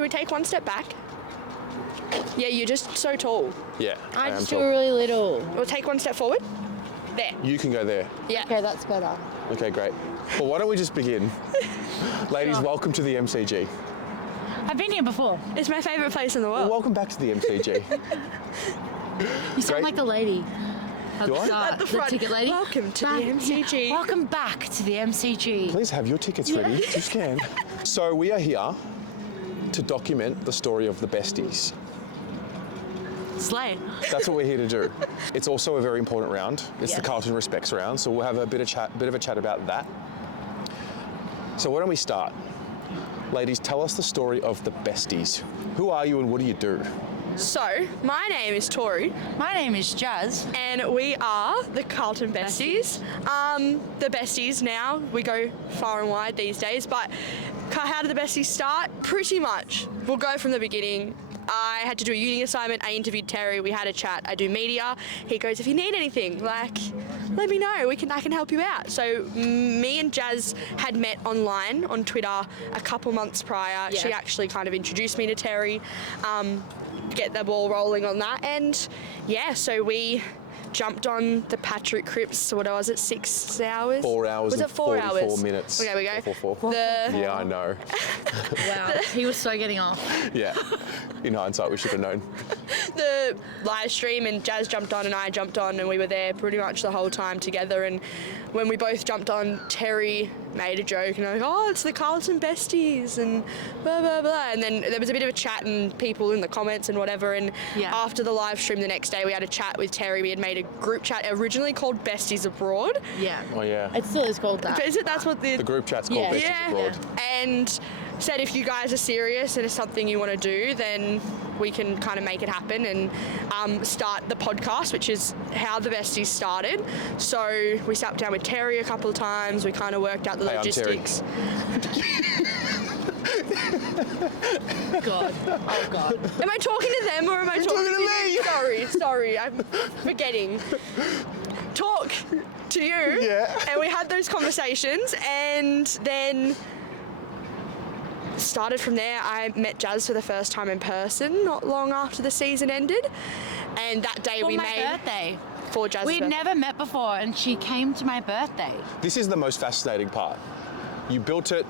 should we take one step back? Yeah, you're just so tall. Yeah, I am just tall. feel really little. We'll take one step forward. There. You can go there. Yeah. Okay, that's better. Okay, great. Well, why don't we just begin? Ladies, welcome to the MCG. I've been here before. It's my favourite place in the Well, world. welcome back to the MCG. You sound Great. like the lady. Do I? At the front. ticket lady. Welcome to Back- the MCG. Welcome back to the MCG. Please have your tickets ready to scan. So we are here to document the story of the Besties. Slay. That's what we're here to do. It's also a very important round. It's the Yes. Carlton Respects round, so we'll have a bit of a chat about that. So why don't we start? Ladies, tell us the story of the Besties. Who are you and what do you do? So, my name is Tori, My name is Jazz. and we are the Carlton Besties. The Besties now, we go far and wide these days, but how did the Besties start? Pretty much. We'll go from the beginning. I had to do a uni assignment. I interviewed Terry. We had a chat. I do media. He goes, if you need anything, like, let me know. I can help you out. So me and Jazz had met online on Twitter a couple months prior. Yeah. She actually kind of introduced me to Terry. Get the ball rolling on that, and yeah, so we jumped on the Patrick Cripps. What was it? 6 hours? 4 hours Was and it 4 44 hours? minutes. Okay, we go. 444. The Yeah, I know. Wow. He was so getting off. Yeah. In hindsight, we should have known. the live stream, and Jazz jumped on and I jumped on, and we were there pretty much the whole time together. And when we both jumped on, Terry made a joke and I was like, oh, it's the Carlton Besties and blah blah blah, and then there was a bit of a chat and people in the comments and whatever, and Yeah. after the live stream the next day we had a chat with Terry. We had made a group chat originally called Besties Abroad. Yeah. Oh, yeah. It still is called that. Is it? That's what The group chat's called Yeah. Besties yeah, Abroad. and said if you guys are serious and it's something you want to do, then we can kind of make it happen and start the podcast, which is how the Besties started. So we sat down with Terry a couple of times. We kind of worked out the Hey, I'm Terry. logistics. God. Oh, God. Am I talking to them or am I talking talking to you? Sorry, I'm forgetting. Talk to you. Yeah. And we had those conversations, and then started from there. I met Jazz for the first time in person not long after the season ended, and that day For we my made birthday. for Jazz's We'd birthday. never met before, and she came to my birthday. This is the most fascinating part. You built it.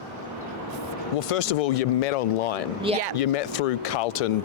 Well, first of all, you met online. Yeah. You met through Carlton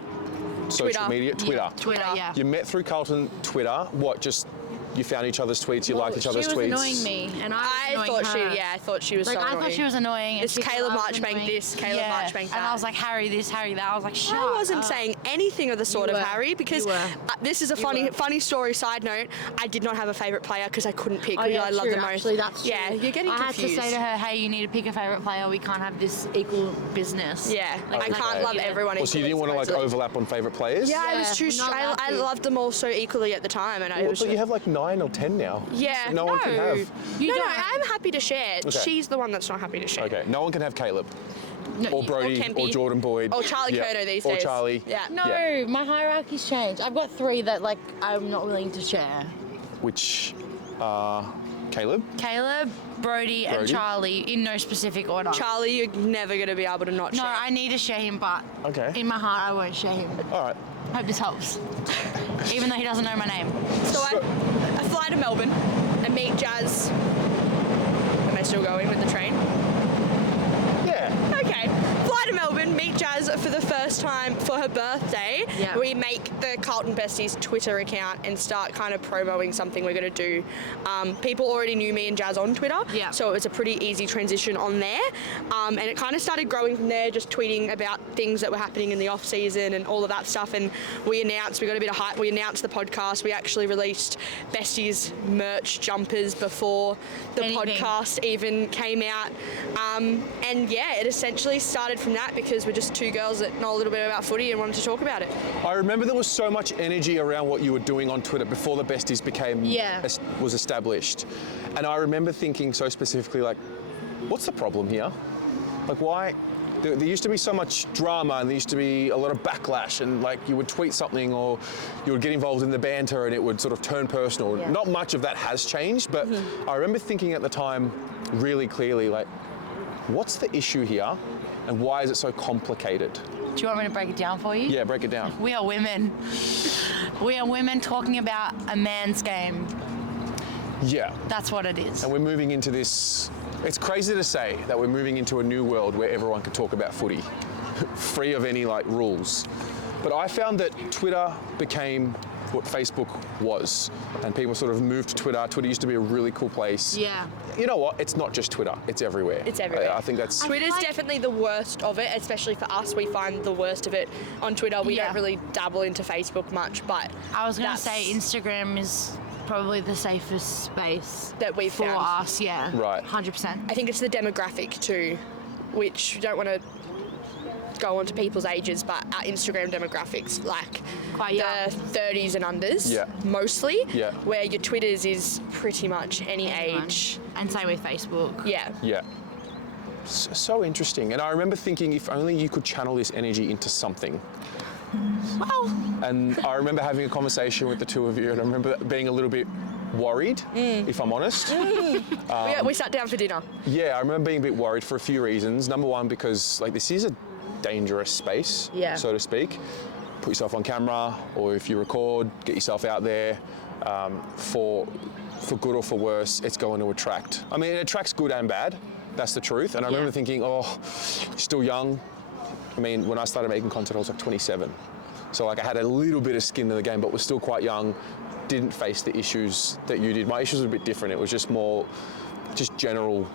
social Twitter. media, Twitter. Twitter, yeah. You met through Carlton Twitter. What? Just you found each other's tweets. You liked each other's She was tweets. annoying me, and I was annoying thought her. I thought she was Like, so I annoying. thought she was annoying. This and she Caleb thought I was Marchbank annoying. this, Caleb Marchbank that. And I was like, Harry this, Harry that. I was like, shut I wasn't up. saying anything of the sort You of were. Harry, because You were. this is a funny story. Side note: I did not have a favourite player because I couldn't pick who I loved the most. Actually, that's true. Yeah, you're getting I had confused. to say to her, hey, you need to pick a favourite player. We can't have this equal business. Yeah, I Okay. can't love Yeah. everyone. Well, so you equally, didn't want to like supposedly. overlap on favourite players? Yeah, I was Yeah, too. not allowed I to. loved them all so equally at the time, and I Well, was. but you have like 9 or 10 now. Yeah, No one can have. You no, don't. I'm happy to share. Okay. She's the one that's not happy to share. Okay, no one can have Caleb. No, Or Brody, Kempy. or Jordan Boyd. Or Charlie Curto these Or days. Charlie. Yeah. No, Yeah. my hierarchy's changed. I've got 3 that like I'm not willing to share. Which, Caleb? Caleb, Brody, and Brody? Charlie in no specific order. Charlie, you're never going to be able to not No, share. I need to share him, but Okay. in my heart, I won't share him. All right. Hope this helps. Even though he doesn't know my name. So I fly to Melbourne and meet Jazz. Am I still going with the train? Yeah. Okay. Fly to Melbourne, meet Jazz for the first time for her birthday. Yeah. We make the Carlton Besties Twitter account and start kind of promoting something we're going to do. People already knew me and Jazz on Twitter, Yeah. so it was a pretty easy transition on there. And it kind of started growing from there, just tweeting about things that were happening in the off season and all of that stuff. And we got a bit of hype. We announced the podcast. We actually released Besties merch jumpers before the Anything. podcast even came out. And yeah, it essentially started from that because we're just two girls that know a little bit about footy and wanted to talk about it. I remember there was so much energy around what you were doing on Twitter before the Besties Yeah. was established. And I remember thinking so specifically, like, what's the problem here? Like, why? There used to be so much drama and there used to be a lot of backlash, and like you would tweet something or you would get involved in the banter and it would sort of turn personal. Yeah. Not much of that has changed, but I remember thinking at the time really clearly, like, what's the issue here and why is it so complicated? Do you want me to break it down for you? Yeah, break it down. We are women. We are women talking about a man's game. Yeah. That's what it is. And we're moving into this, it's crazy to say that we're moving into a new world where everyone can talk about footy, free of any like rules. But I found that Twitter became what Facebook was, and people sort of moved to Twitter. Twitter used to be a really cool place. Yeah. You know what? It's not just Twitter. It's everywhere. It's everywhere. I think that's... Twitter's like- definitely the worst of it, especially for us. We find the worst of it on Twitter. We Yeah. don't really dabble into Facebook much, but I was going to that's- say Instagram is probably the safest space That we've for found. us, yeah. Right. 100%. I think it's the demographic too, which you don't want to go on to people's ages, but our Instagram demographics, like Quite the young. 30s and unders, Yeah. mostly, Yeah. where your Twitters is pretty much any Anyone. age. And same with Facebook. Yeah. Yeah. So interesting. And I remember thinking, if only you could channel this energy into something. Well, And I remember having a conversation with the two of you, and I remember being a little bit worried, if I'm honest. We sat down for dinner. Yeah, I remember being a bit worried for a few reasons. Number one, because like this is a dangerous space, Yeah. so to speak. Put yourself on camera, or if you record, get yourself out there. For good or for worse, it's going to attract. I mean, it attracts good and bad. That's the truth. And I remember thinking, oh, still young. I mean, when I started making content, I was like 27. So like I had a little bit of skin in the game, but was still quite young. Didn't face the issues that you did. My issues were a bit different. It was just more, just general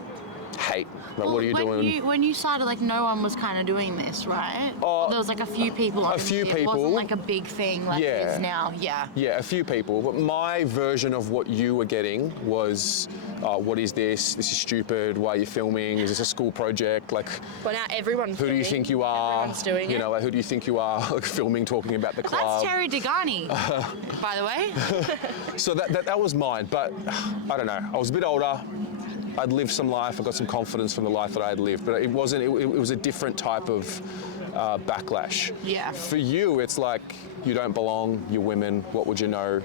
hate. Like, what are you doing? When you started, like, no one was kind of doing this, right? There was, like, a few people on few it. people. It wasn't, like, a big thing like it Yeah. is now. Yeah. Yeah, a few people. But my version of what you were getting was, what is this? This is stupid. Why are you filming? Is this a school project? Like, Well, now everyone's who do you think you are? Everyone's doing you it. know, like, who do you think you are? Like, filming, talking about the club. That's Terry Degani, by the way. So that was mine. But I don't know. I was a bit older. I'd lived some life. I got some confidence from the life that I had lived. But it wasn't. It was a different type of backlash. Yeah. For you, it's like you don't belong. You're women. What would you know?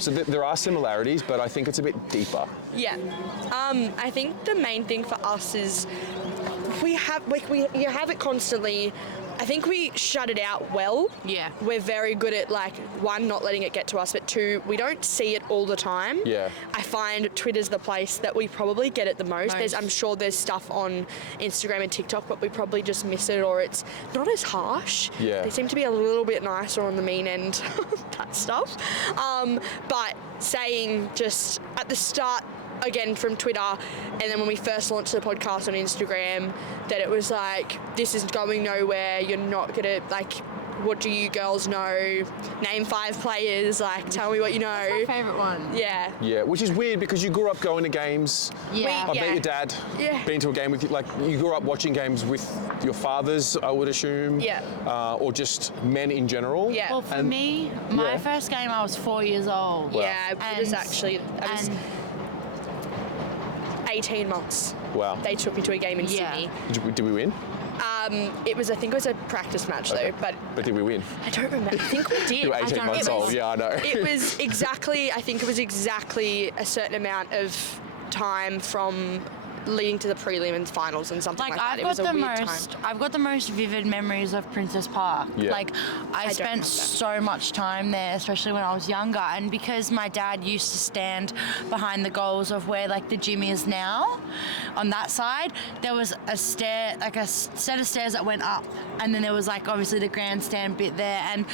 So there are similarities, but I think it's a bit deeper. Yeah. I think the main thing for us is you have it constantly. I think we shut it out well. Yeah. We're very good at, like, one, not letting it get to us, but two, we don't see it all the time. Yeah. I find Twitter's the place that we probably get it the most. I'm sure there's stuff on Instagram and TikTok, but we probably just miss it, or it's not as harsh. Yeah. They seem to be a little bit nicer on the mean end of that stuff. But saying just at the start, again from Twitter, and then when we first launched the podcast on Instagram, that it was like, this is going nowhere, you're not gonna, like, what do you girls know? Name 5 players, like, tell me what you know. My favourite one. Yeah. Yeah, which is weird because you grew up going to games. Yeah. I Yeah. bet your dad been to a game with you. Like, you grew up watching games with your fathers, I would assume. Yeah. Or just men in general. Yeah. Well, for And- me, my yeah. first game, I was 4 years old. Yeah, it was And- actually, I was And 18 months. Wow. They took me to a game in Yeah. Sydney. Did we win? I think it was a practice match though, but But did we win? I don't remember. I think we did. You were 18 don't months remember. old. Yeah, I know. It was exactly, I think it was exactly a certain amount of time from leading to the prelim and finals and something like, that. I've It got was a the weird most. time. I've got the most vivid memories of Princess Park. Yeah. Like I don't spent have that. so much time there, especially when I was younger, and because my dad used to stand behind the goals of where like the gym is now, on that side there was a stair, like a set of stairs that went up, and then there was like obviously the grandstand bit there, and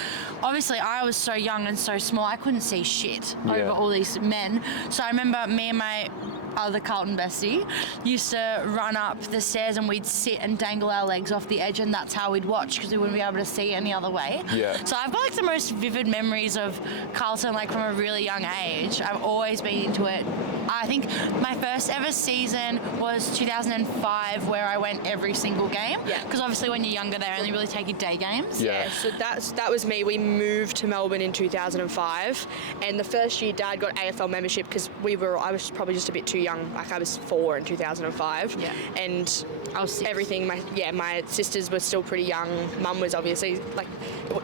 obviously I was so young and so small I couldn't see shit Yeah. over all these men. So I remember me and my other Carlton bestie used to run up the stairs and we'd sit and dangle our legs off the edge, and that's how we'd watch because we wouldn't be able to see any other way. Yeah. So I've got like the most vivid memories of Carlton, like from a really young age. I've always been into it. I think my first ever season was 2005, where I went every single game. Yeah. Because obviously when you're younger, they only really take you day games. Yeah. So that was me. We moved to Melbourne in 2005, and the first year Dad got AFL membership because I was probably just a bit too young. Like I was 4 in 2005. Yeah. And I was 6. everything. My sisters were still pretty young. Mum was obviously like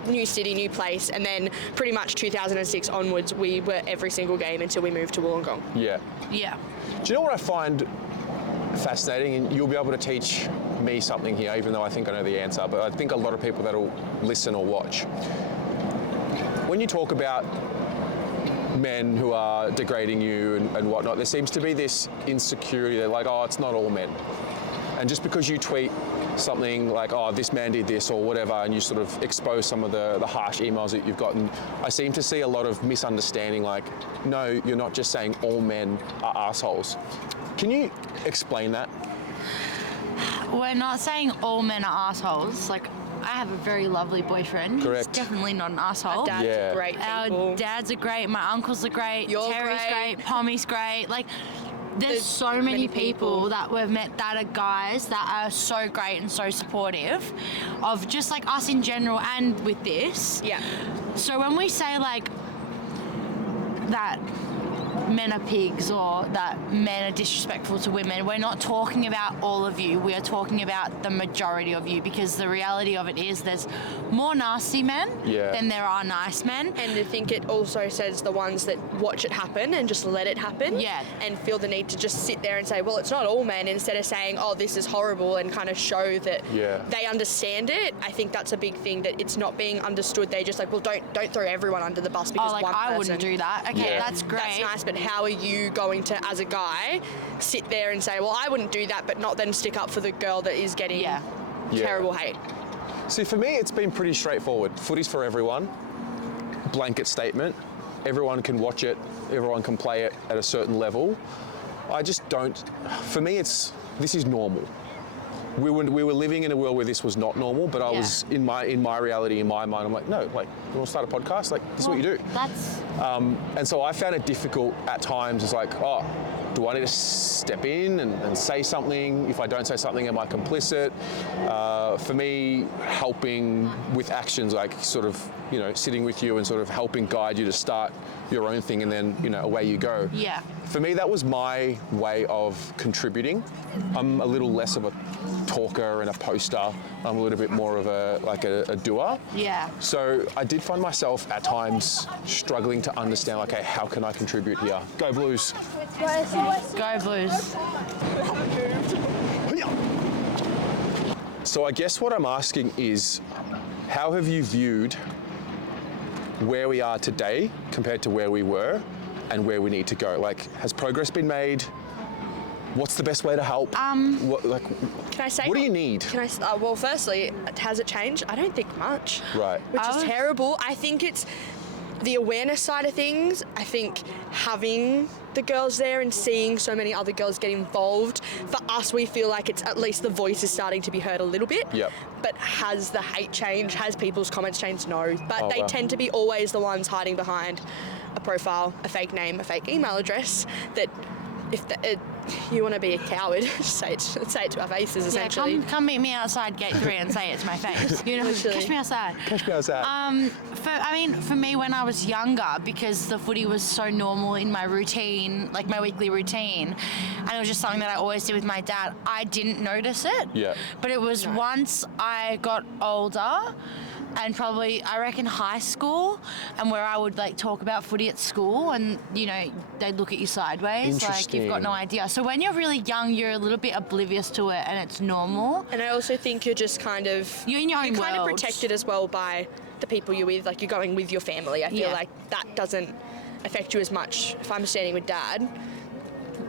new city, new place, and then pretty much 2006 onwards, we were every single game until we moved to Wollongong. Yeah. Yeah. Do you know what I find fascinating, and you'll be able to teach me something here, even though I think I know the answer, but I think a lot of people that'll listen or watch. When you talk about men who are degrading you and whatnot, there seems to be this insecurity. They're like, oh, it's not all men. And just because you tweet something like, oh, this man did this or whatever, and you sort of expose some of the harsh emails that you've gotten, I seem to see a lot of misunderstanding, like, no, you're not just saying all men are assholes. Can you explain that? We're not saying all men are assholes. Like, I have a very lovely boyfriend. Correct. He's definitely not an asshole. Our dads Yeah. are great people. Our dads are great. My uncles are great. You're Terry's great. great. Pommy's great. Like, there's so many many people people. that we've met that are guys that are so great and so supportive of just like us in general and with this. Yeah. So when we say like that men are pigs or that men are disrespectful to women, we're not talking about all of you. We are talking about the majority of you, because the reality of it is there's more nasty men than there are nice men. And I think it also says the ones that watch it happen and just let it happen. Yeah. And feel the need to just sit there and say, well, it's not all men, instead of saying, oh, this is horrible, and kind of show that they understand it. I think that's a big thing, that it's not being understood. They just like, well, don't throw everyone under the bus because like one person. I wouldn't do that. Okay, that's great. That's nice, but how are you going to, as a guy, sit there and say, well, I wouldn't do that, but not then stick up for the girl that is getting terrible hate? See, for me, it's been pretty straightforward. Footy's for everyone. Blanket statement. Everyone can watch it. Everyone can play it at a certain level. I just don't. For me, this is normal. We were living in a world where this was not normal, but I was in my reality, in my mind, I'm like, no, like, you want to start a podcast? Like, this is what you do. That's And so I found it difficult at times. It's like, oh, do I need to step in and say something? If I don't say something, am I complicit? For me, helping with actions, like sort of, sitting with you and sort of helping guide you to start your own thing, and then, away you go. Yeah. For me, that was my way of contributing. I'm a little less of a talker and a poster. I'm a little bit more of a doer. Yeah. So I did find myself at times struggling to understand, like, okay, how can I contribute here? Go Blues. Go Blues. So I guess what I'm asking is, how have you viewed where we are today compared to where we were and where we need to go? Like, has progress been made? What's the best way to help? Can I say? What do you need? Can I? Well, firstly, has it changed? I don't think much. Right. Which is terrible. I think it's the awareness side of things. I think having the girls there and seeing so many other girls get involved, for us, we feel like it's at least the voice is starting to be heard a little bit. Yep. But has the hate changed? Has people's comments changed? No. But they tend to be always the ones hiding behind a profile, a fake name, a fake email address. That if you want to be a coward, just say it to our faces, essentially. Yeah, come meet me outside gate 3 and say it to my face. Catch me outside. Catch me outside. For me, when I was younger, because the footy was so normal in my routine, like my weekly routine, and it was just something that I always did with my dad, I didn't notice it. Yeah. But it was once I got older, and probably, I reckon, high school, and where I would like talk about footy at school, and they'd look at you sideways, like you've got no idea. So when you're really young, you're a little bit oblivious to it, and it's normal. And I also think you're just kind of you're in your own kind of world. protected as well by the people you're with. Like, you're going with your family. I feel like that doesn't affect you as much. If I'm standing with Dad,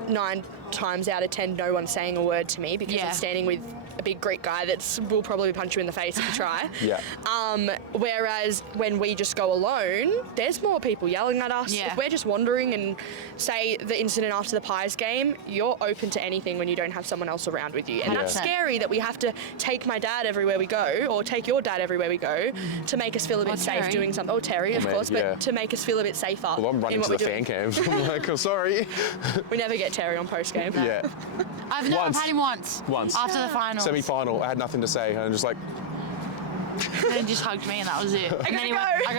9 times out of 10, no one's saying a word to me, because I'm standing with a big Greek guy that will probably punch you in the face if you try. Whereas when we just go alone, there's more people yelling at us. If we're just wandering, and say the incident after the Pies game, you're open to anything when you don't have someone else around with you. And that's scary, that we have to take my dad everywhere we go, or take your dad everywhere we go, to make us feel a bit safe doing something. Oh, Terry, of course, but to make us feel a bit safer. Well, I'm running to the fan cam. I'm like, I'm sorry. We never get Terry on post game. Yeah. I've had him once. After the final. Semi-final. I had nothing to say, and I'm just like. And he just hugged me, and that was it. I gotta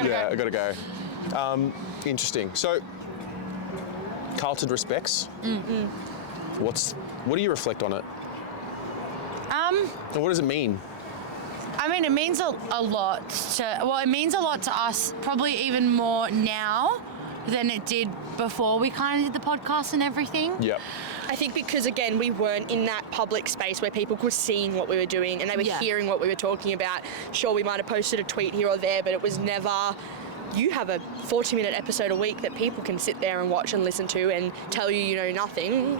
go. I gotta go. Interesting. So, Carlton respects. What do you reflect on it? And what does it mean? I mean, it means a lot to. Well, it means a lot to us. Probably even more now, than it did before we kind of did the podcast and everything. Yep. I think because, again, we weren't in that public space where people were seeing what we were doing and they were hearing what we were talking about. Sure, we might have posted a tweet here or there, but it was never, you have a 40-minute episode a week that people can sit there and watch and listen to and tell you know nothing.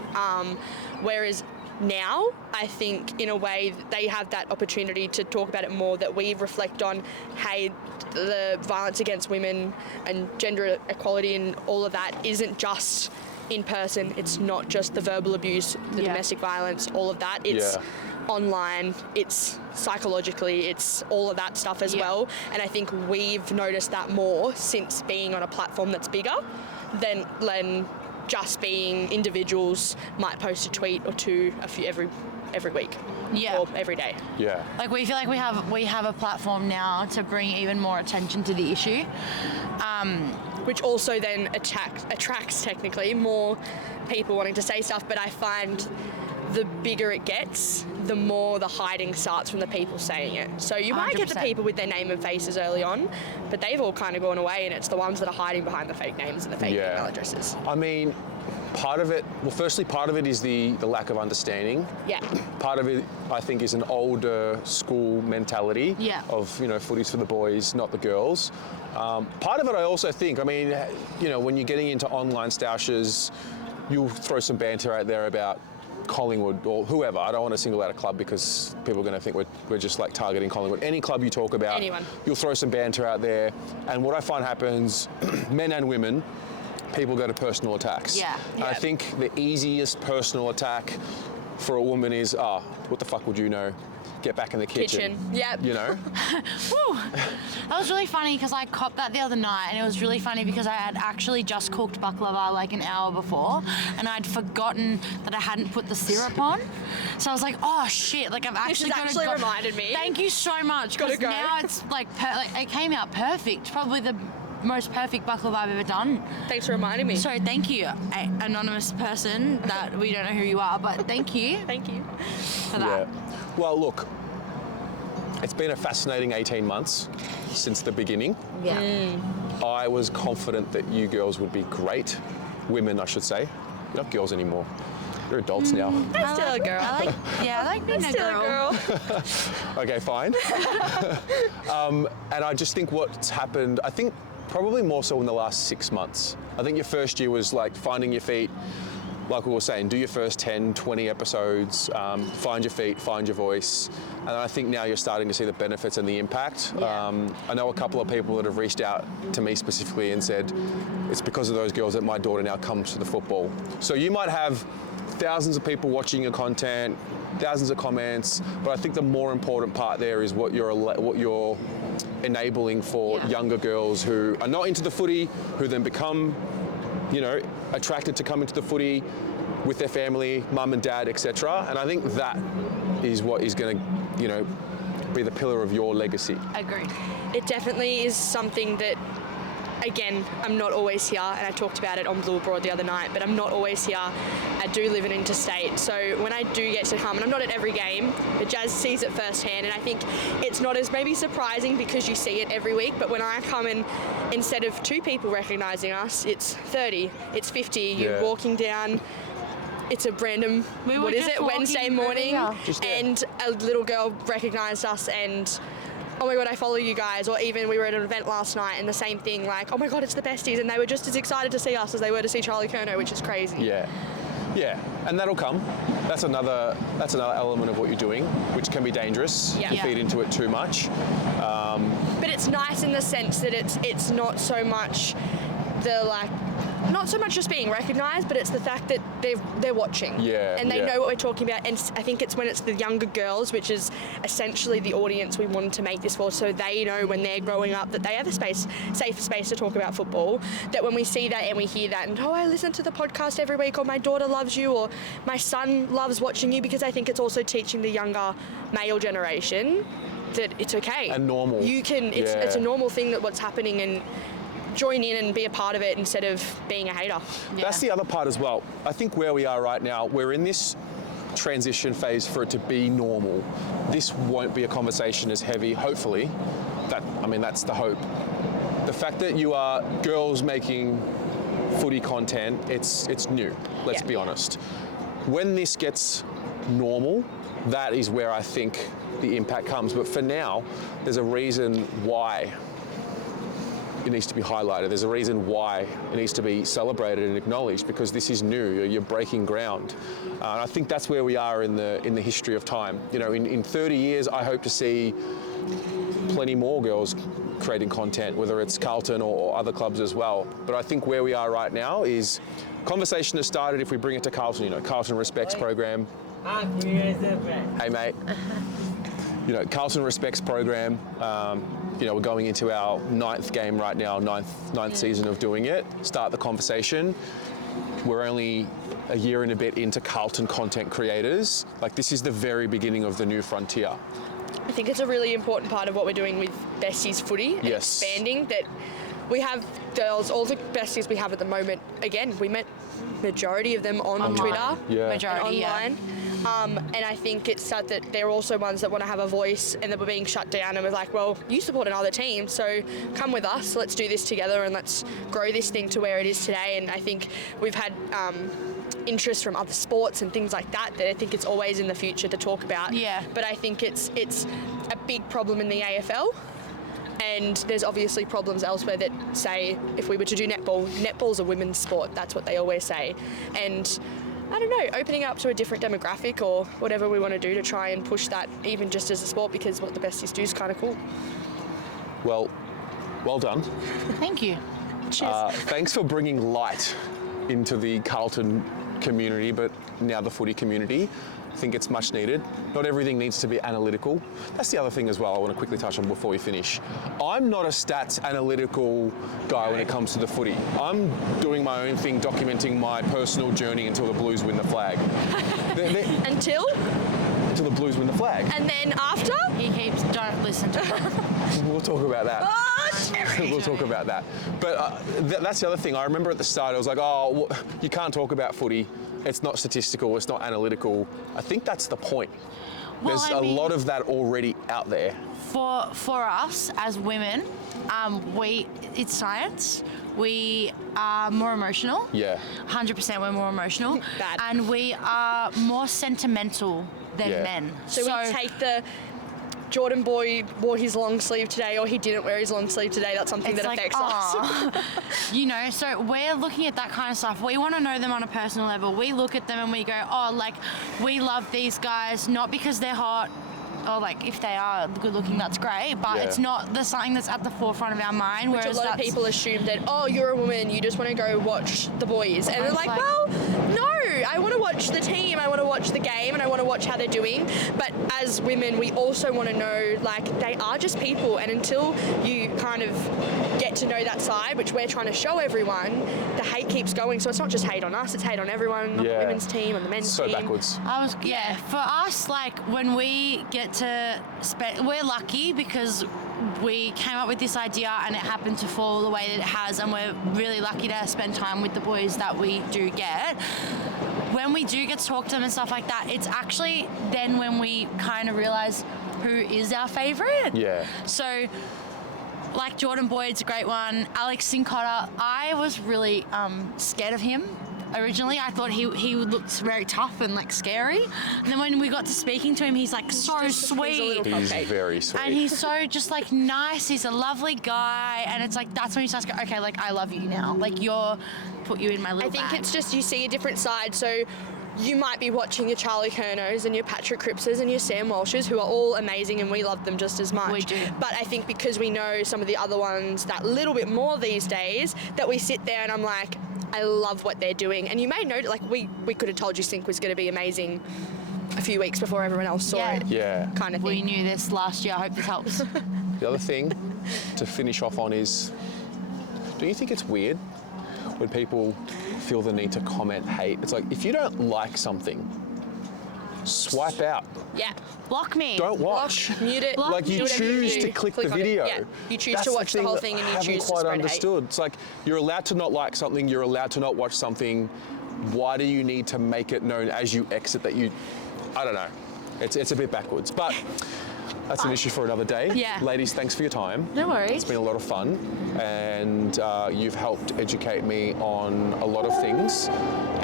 Whereas now, I think, in a way, they have that opportunity to talk about it more, that we reflect on, hey, the violence against women and gender equality and all of that isn't just in person. It's not just the verbal abuse, the domestic violence, all of that. It's online, it's psychologically, it's all of that stuff as well. And I think we've noticed that more since being on a platform that's bigger than just being individuals might post a tweet or two every week. Or every day. Yeah. Like, we feel like we have a platform now to bring even more attention to the issue. Which also then attracts technically more people wanting to say stuff, but I find the bigger it gets, the more the hiding starts from the people saying it. So you might get the 100%. people with their name and faces early on, but they've all kind of gone away, and it's the ones that are hiding behind the fake names and the fake email addresses. I mean, part of it is the lack of understanding. Yeah. Part of it, I think, is an older school mentality of, you know, footy's for the boys, not the girls. Part of it, I also think, I mean, you know, when you're getting into online stoushes, you'll throw some banter out there about Collingwood or whoever. I don't want to single out a club because people are going to think we're just like targeting Collingwood. Any club you talk about, you'll throw some banter out there. And what I find happens, men and women, people go to personal attacks. I think the easiest personal attack for a woman is, what the fuck would you know? Get back in the kitchen. You know? Woo. That was really funny because I copped that the other night, and it was really funny because I had actually just cooked baklava like an hour before, and I'd forgotten that I hadn't put the syrup on. So I was like, oh shit, like I've actually got to go. Reminded me. Thank you so much. Gotta go. Now it's like it came out perfect. Probably the most perfect baklava I've ever done. Thanks for reminding me. So thank you, anonymous person that we don't know who you are, but thank you. Thank you for that. Well, look, it's been a fascinating 18 months since the beginning. I was confident that you girls would be great. Women, I should say. You're not girls anymore. You're adults now. I'm still a girl. I like being a girl. Okay, fine. And I just think what's happened, I think probably more so in the last 6 months. I think your first year was like finding your feet, like we were saying, do your first 10, 20 episodes, find your feet, find your voice. And I think now you're starting to see the benefits and the impact. I know a couple of people that have reached out to me specifically and said, it's because of those girls that my daughter now comes to the football. So you might have thousands of people watching your content, thousands of comments, but I think the more important part there is what you're enabling for younger girls who are not into the footy, who then become, you know, attracted to come into the footy with their family, mum and dad, etc. And I think that is what is going to, you know, be the pillar of your legacy. Agreed. It definitely is something that, again, I'm not always here, and I talked about it on Blue Abroad the other night, but I'm not always here. I do live in interstate, so when I do get to come, and I'm not at every game, but Jazz sees it firsthand, and I think it's not as maybe surprising because you see it every week, but when I come in, instead of 2 people recognising us, it's 30, it's 50, you're walking down, it's a random, Wednesday morning, and a little girl recognised us and, oh my God, I follow you guys. Or even we were at an event last night and the same thing, like, oh my God, it's the Besties. And they were just as excited to see us as they were to see Charlie Curnow, which is crazy. Yeah, and that'll come. That's another element of what you're doing, which can be dangerous. You feed into it too much. But it's nice in the sense that it's not so much not so much just being recognised, but it's the fact that they're watching. And they know what we're talking about. And I think it's when it's the younger girls, which is essentially the audience we wanted to make this for, so they know when they're growing up that they have a safe space to talk about football, that when we see that and we hear that, and I listen to the podcast every week, or my daughter loves you, or my son loves watching you, because I think it's also teaching the younger male generation that it's okay. And normal. You can, it's a normal thing that what's happening, and join in and be a part of it instead of being a hater. That's the other part as well. I think where we are right now, we're in this transition phase for it to be normal. This won't be a conversation as heavy, hopefully. That's the hope. The fact that you are girls making footy content, it's new, let's Yeah. be honest. When this gets normal, that is where I think the impact comes. But for now, there's a reason why it needs to be highlighted. There's a reason why it needs to be celebrated and acknowledged, because this is new. You're breaking ground. And I think that's where we are in the history of time. You know, in 30 years, I hope to see plenty more girls creating content, whether it's Carlton or other clubs as well. But I think where we are right now is conversation has started. If we bring it to Carlton, you know, Carlton Respects program. Hey, mate. You know, Carlton Respects program. You know, we're going into our 9th game right now, ninth season of doing it. Start the conversation. We're only a year and a bit into Carlton content creators. Like, this is the very beginning of the new frontier. I think it's a really important part of what we're doing with Besties Footy and Yes. expanding that we have girls, all the Besties we have at the moment, again, we met majority of them on Twitter Yeah. Majority, and online. And I think it's sad that they're also ones that want to have a voice and that we're being shut down, and we're like, well, you support another team, so come with us, let's do this together and let's grow this thing to where it is today. And I think we've had interest from other sports and things like that I think it's always in the future to talk about. Yeah. But I think it's a big problem in the AFL. And there's obviously problems elsewhere that say if we were to do netball's a women's sport. That's what they always say. And I don't know, opening up to a different demographic or whatever we want to do to try and push that even just as a sport, because what the Besties do is kind of cool. Well done. Thank you. Cheers. Thanks for bringing light into the Carlton community, but now the footy community. I think it's much needed. Not everything needs to be analytical. That's the other thing as well I want to quickly touch on before we finish. I'm not a stats analytical guy when it comes to the footy. I'm doing my own thing, documenting my personal journey until the Blues win the flag. Until Until the Blues win the flag. and then after. He keeps, don't listen to him. We'll talk about that. We'll talk about that. But that's the other thing. I remember at the start, I was like, oh, you can't talk about footy. It's not statistical. It's not analytical. I think that's the point. Well, There's I a mean- lot of that already out there. For us as women, it's science. We are more emotional. Yeah. 100% we're more emotional. Bad. And we are more sentimental than Yeah. men. So we take the Jordan boy wore his long sleeve today or he didn't wear his long sleeve today. That's something that affects us. aw. You know, so we're looking at that kind of stuff. We want to know them on a personal level. We look at them and we go, oh, like, we love these guys, not because they're hot, or like if they are good looking, that's great, but Yeah. it's not something that's at the forefront of our mind. Which a whereas lot of that's- people assume that, oh, you're a woman, you just want to go watch the boys. And they're It's like, like- well, no, I want to watch the team, I want to watch the game, and I want to watch how they're doing. But as women, we also want to know, like, they are just people. And until you kind of get to know that side, which we're trying to show everyone, the hate keeps going. So it's not just hate on us, it's hate on everyone, on the Yeah. women's team, on the men's So team. backwards. For us, like when we get to we're lucky because we came up with this idea and it happened to fall the way that it has, and we're really lucky to spend time with the boys that we do get. When we do get to talk to them and stuff like that, it's actually then when we kind of realize who is our favourite. Yeah. So, like Jordan Boyd's a great one. Alex Sincotta, I was really scared of him. Originally, I thought he looked very tough and like scary. And then when we got to speaking to him, he's like so He's a sweet. little He's cupcake. very sweet. And he's so just like nice. He's a lovely guy. And it's like, that's when you start to go, okay, like I love you now. Like put you in my little I think bag. it's just you see a different side. So you might be watching your Charlie Kernos and your Patrick Crippses and your Sam Walshes, who are all amazing and we love them just as much. We do. But I think because we know some of the other ones that little bit more these days, that we sit there and I'm like, I love what they're doing. And you may know, like we could have told you Sync was going to be amazing a few weeks before everyone else saw Yeah. it. Yeah. Kind of We thing. knew this last year. I hope this helps. The other thing to finish off on is, do you think it's weird when people feel the need to comment hate? It's like, if you don't like something, swipe out. Yeah. Block me. Don't watch. Block, mute it. Like, you do whatever choose do. to click the on it. video. Yeah. You choose That's to watch the whole that thing and I you haven't choose to quite spread understood. It's like, you're allowed to not like something, you're allowed to not watch something. Why do you need to make it known as you exit that you, I don't know. It's a bit backwards. But that's an issue for another day. Yeah. Ladies, thanks for your time. No worries. It's been a lot of fun, and you've helped educate me on a lot of things,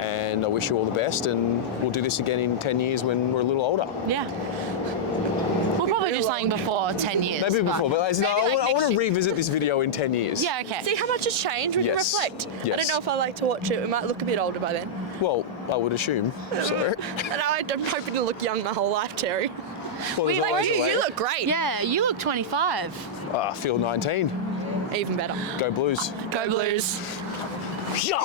and I wish you all the best, and we'll do this again in 10 years when we're a little older. Yeah. We'll probably do something before 10 years. Maybe before, but I want next to year. revisit this video in 10 years. Yeah, okay. See how much has changed? We can Yes. reflect. I Yes. don't know if I like to watch it. We might look a bit older by then. Well, I would assume so. And I'm hoping to look young my whole life, Terry. Well, there's Like always a you, way. you look great. Yeah, you look 25. I feel 19. Even better. Go Blues. Go Blues. Yeah.